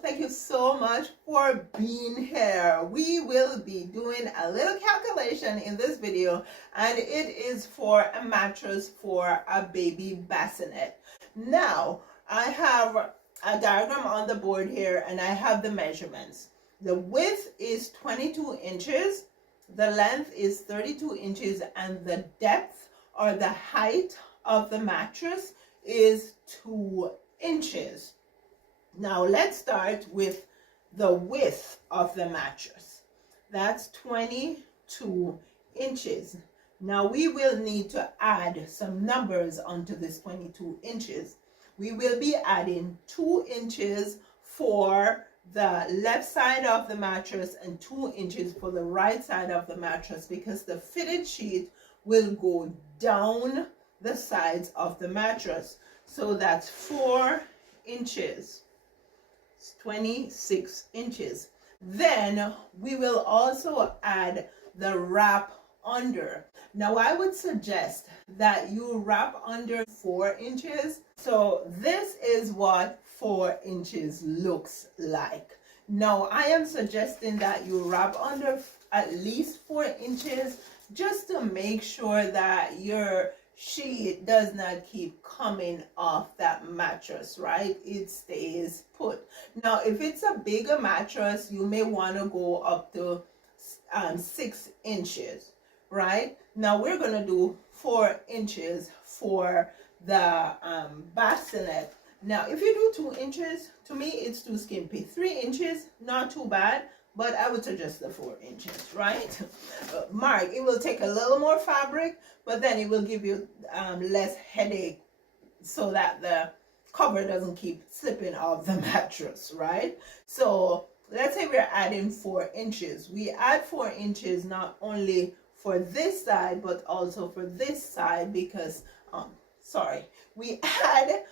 Thank you so much for being here. We will be doing a little calculation in this video, and it is for a mattress for a baby bassinet. Now, I have a diagram on the board here, and I have the measurements. The width is 22 inches, the length is 32 inches, and the depth or the height of the mattress is 2 inches. Now let's start with the width of the mattress. That's 22 inches. Now we will need to add some numbers onto this 22 inches. We will be adding 2 inches for the left side of the mattress and 2 inches for the right side of the mattress, because the fitted sheet will go down the sides of the mattress. So that's 4 inches. 26 inches. Then we will also add the wrap under. Now I would suggest that you wrap under 4 inches. So this is what 4 inches looks like. Now I am suggesting that you wrap under at least 4 inches, just to make sure that your sheet does not keep coming off that mattress, right? It stays put. Now if it's a bigger mattress, you may want to go up to 6 inches, right? Now we're going to do 4 inches for the bassinet. Now if you do 2 inches, to me it's too skimpy. 3 inches, not too bad, but I would suggest the 4 inches, right? Mark, it will take a little more fabric, but then it will give you less headache, so that the cover doesn't keep slipping off the mattress, right? So let's say we're adding 4 inches. We add 4 inches not only for this side, but also for this side, because, we add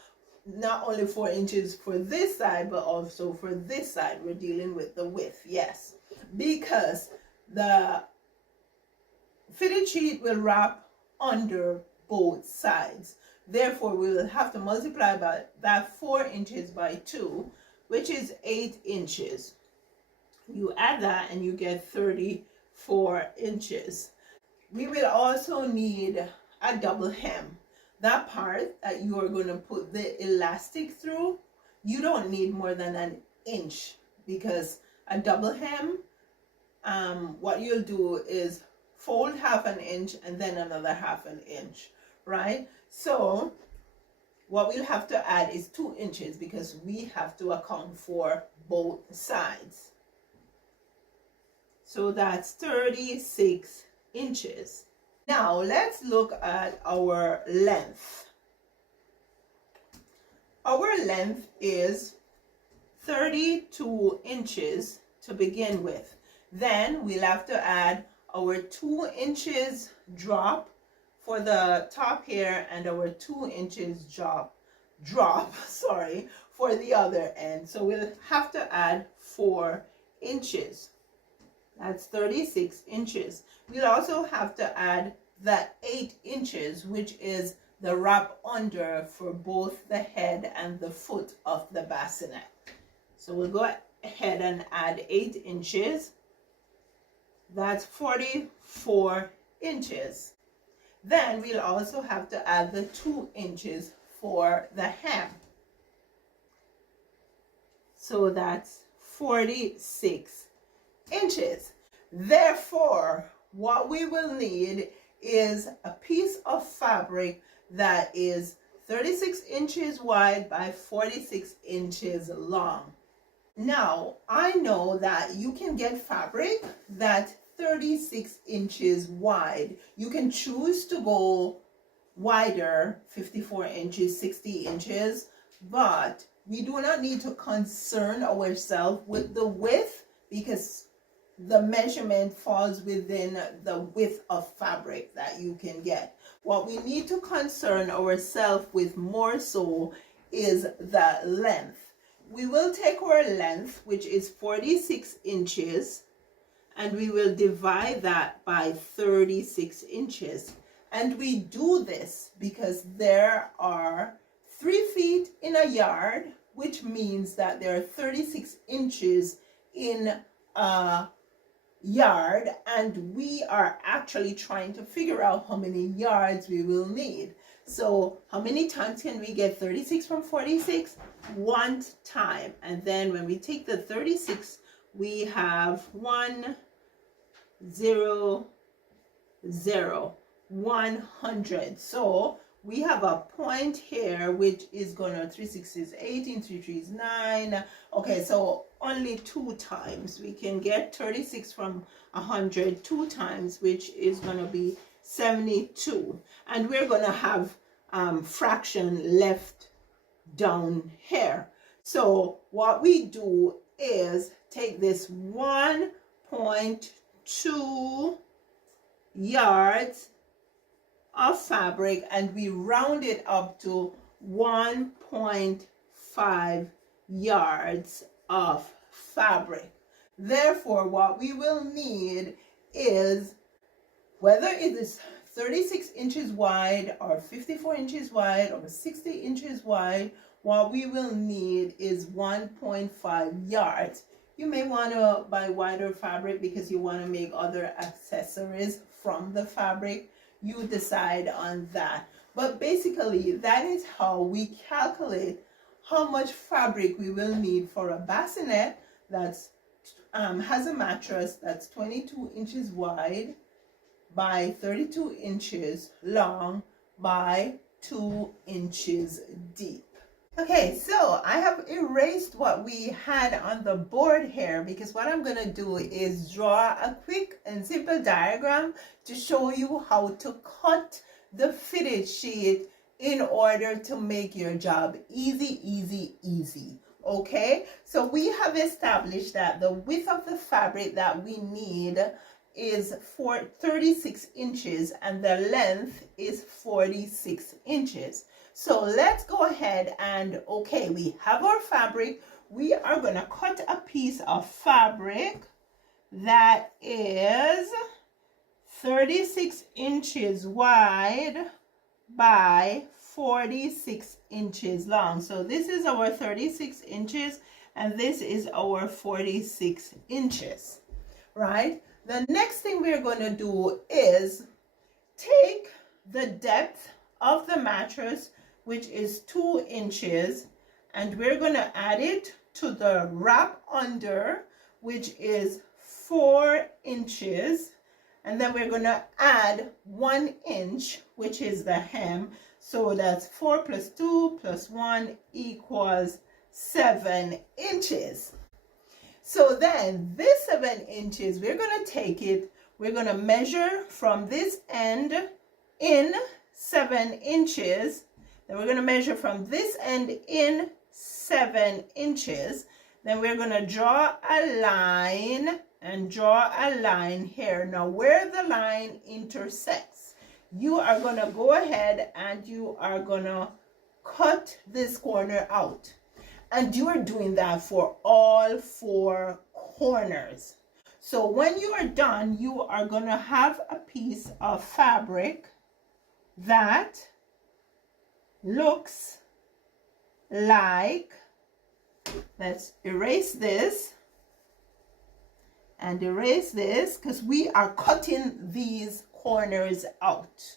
not only 4 inches for this side, but also for this side. We're dealing with the width, yes, because the fitted sheet will wrap under both sides. Therefore, we will have to multiply by that 4 inches by 2, which is 8 inches. You add that and you get 34 inches. We will also need a double hem. That part that you are going to put the elastic through, you don't need more than an inch, because a double hem, what you'll do is fold half an inch and then another half an inch, right? So what we'll have to add is 2 inches, because we have to account for both sides. So that's 36 inches. Now let's look at our length. Our length is 32 inches to begin with. Then we'll have to add our 2 inches drop for the top here, and our 2 inches drop for the other end. So we'll have to add 4 inches. That's 36 inches. We'll also have to add the 8 inches, which is the wrap under for both the head and the foot of the bassinet. So we'll go ahead and add 8 inches. That's 44 inches. Then we'll also have to add the 2 inches for the hem. So that's 46 inches. Therefore, what we will need is a piece of fabric that is 36 inches wide by 46 inches long. Now, I know that you can get fabric that's 36 inches wide. You can choose to go wider, 54 inches, 60 inches, but we do not need to concern ourselves with the width, because the measurement falls within the width of fabric that you can get. What we need to concern ourselves with more so is the length. We will take our length, which is 46 inches, and we will divide that by 36 inches. And we do this because there are 3 feet in a yard, which means that there are 36 inches in a yard, and we are actually trying to figure out how many yards we will need. So how many times can we get 36 from 46? One time. And then when we take the 36, we have 1, 0, 0, 100. So we have a point here, which is gonna 3 6 is 18, 3 3 is 9. Okay, so only 2 times we can get 36 from 100 2 times, which is gonna be 72. And we're gonna have fraction left down here. So what we do is take this 1.2 yards of fabric and we round it up to 1.5 yards of fabric. Therefore, what we will need is, whether it is 36 inches wide or 54 inches wide or 60 inches wide, what we will need is 1.5 yards. You may want to buy wider fabric because you want to make other accessories from the fabric. You decide on that. But basically, that is how we calculate how much fabric we will need for a bassinet that's has a mattress that's 22 inches wide by 32 inches long by 2 inches deep. Okay, so I have erased what we had on the board here, because what I'm going to do is draw a quick and simple diagram to show you how to cut the fitted sheet in order to make your job easy, easy, easy. Okay, so we have established that the width of the fabric that we need is 36 inches and the length is 46 inches. So let's go ahead and, okay, we have our fabric. We are going to cut a piece of fabric that is 36 inches wide by 46 inches long. So this is our 36 inches and this is our 46 inches, right? The next thing we're going to do is take the depth of the mattress, which is 2 inches, and we're going to add it to the wrap under, which is 4 inches, and then we're going to add 1 inch, which is the hem. So that's 4 plus 2 plus 1 equals 7 inches. So then this 7 inches, we're going to take it, we're going to measure from this end in 7 inches. Then we're going to measure from this end in 7 inches. Then we're going to draw a line and draw a line here. Now where the line intersects, you are going to go ahead and you are going to cut this corner out. And you are doing that for all 4 corners. So when you are done, you are going to have a piece of fabric that looks like, let's erase this and erase this, because we are cutting these corners out,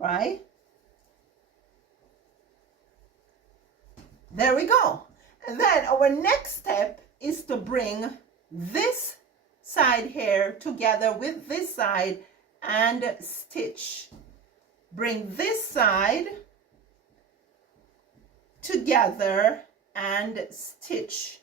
right? There we go. And then our next step is to bring this side here together with this side and stitch. Bring this side together and stitch.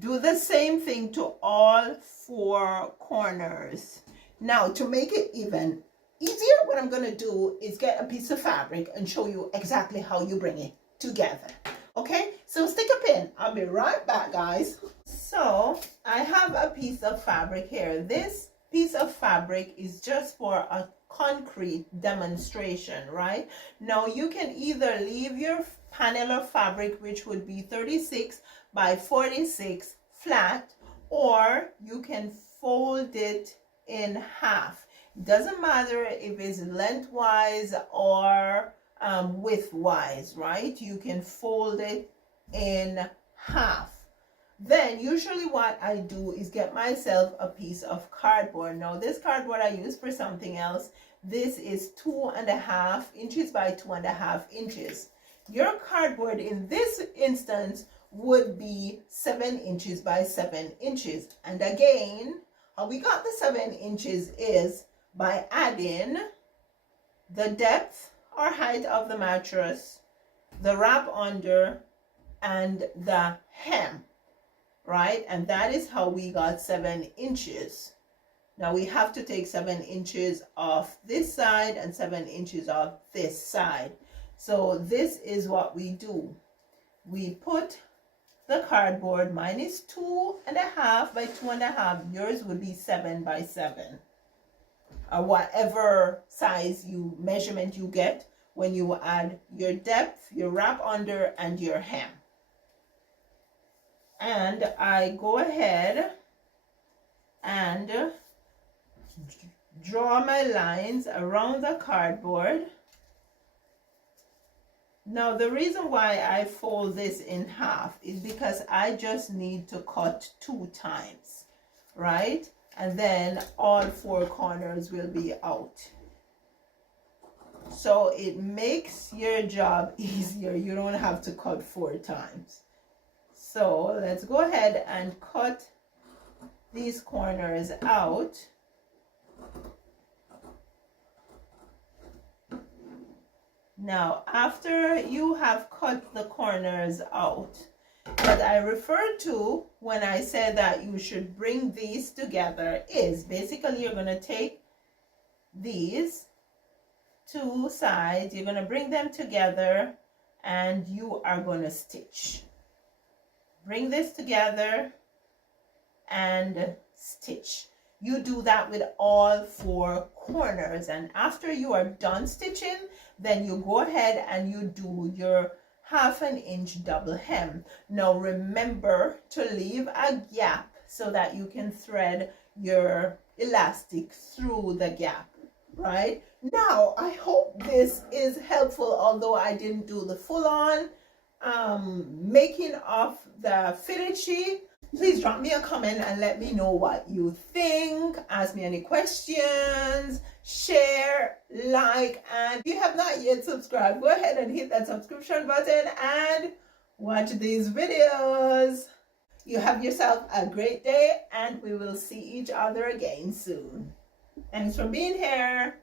Do the same thing to all 4 corners. Now, to make it even easier, what I'm going to do is get a piece of fabric and show you exactly how you bring it together. Okay, so stick a pin. I'll be right back, guys. So I have a piece of fabric here. This piece of fabric is just for a concrete demonstration, right? Now you can either leave your panel of fabric, which would be 36 by 46 flat, or you can fold it in half. Doesn't matter if it's lengthwise or widthwise, right? You can fold it in half. Then usually what I do is get myself a piece of cardboard. Now this cardboard I use for something else. This is 2.5 inches by 2.5 inches. Your cardboard in this instance would be 7 inches by 7 inches. And again, how we got the 7 inches is by adding the depth or height of the mattress, the wrap under, and the hem, right? And that is how we got 7 inches. Now we have to take 7 inches off this side and 7 inches off this side. So this is what we do. We put the cardboard, mine is 2.5 by 2.5. Yours would be 7 by 7. Or whatever size measurement you get when you add your depth, your wrap under, and your hem. And I go ahead and draw my lines around the cardboard. Now the reason why I fold this in half is because I just need to cut 2 times, right? And then all 4 corners will be out. So it makes your job easier. You don't have to cut 4 times. So let's go ahead and cut these corners out. Now, after you have cut the corners out, what I referred to when I said that you should bring these together is basically you're going to take these 2 sides, you're going to bring them together, and you are going to stitch. Bring this together and stitch. You do that with all 4 corners, and after you are done stitching, then you go ahead and you do your 1/2 inch double hem. Now remember to leave a gap so that you can thread your elastic through the gap, right? Now I hope this is helpful, although I didn't do the full-on making of the fitted sheet. Please drop me a comment and let me know what you think. Ask me any questions, share, like, and if you have not yet subscribed, go ahead and hit that subscription button and watch these videos. You have yourself a great day, and we will see each other again soon. Thanks for being here.